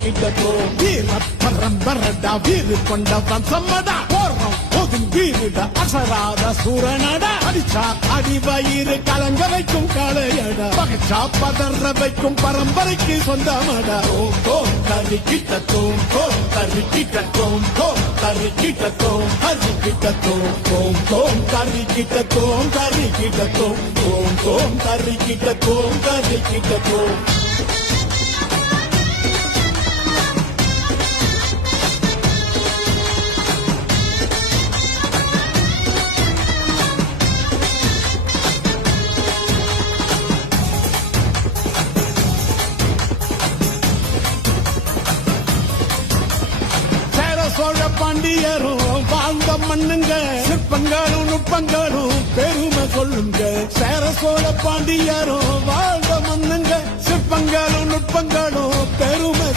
வீர பரம்பரடா வீறு கொண்ட வம்சமடா போர்வம் போதும் வீருடா அசராத சூரனடா அடிச்சா அடி வயிறு கலங்க வைக்கும் காளையடா பகச்சா பதற வைக்கும் பரம்பரைக்கு சொந்தமடா ஓம் ஓம் கரிக்கிட்ட தோம் ஓம் கரிக்கிட்ட தோம் ஓம் கரிக்கிட்ட தோம் கரிக்கிட்ட தோம் ஓம் ஓம் கரிக்கிட்ட தோம் கரிக்கிட்ட தோம் ஓம் ஓம் கரிக்கிட்ட தோம் கரிக்கிட்ட தோம் சோழ பாண்டியரும் வாழ்ந்த மண்ணுங்க சிற்பங்களும் நுட்பங்களும் பெருமை சொல்லுங்க சேர சோழ பாண்டியரும் வாழ்ந்த மண்ணுங்க சிற்பங்களும் நுட்பங்களும் பெருமை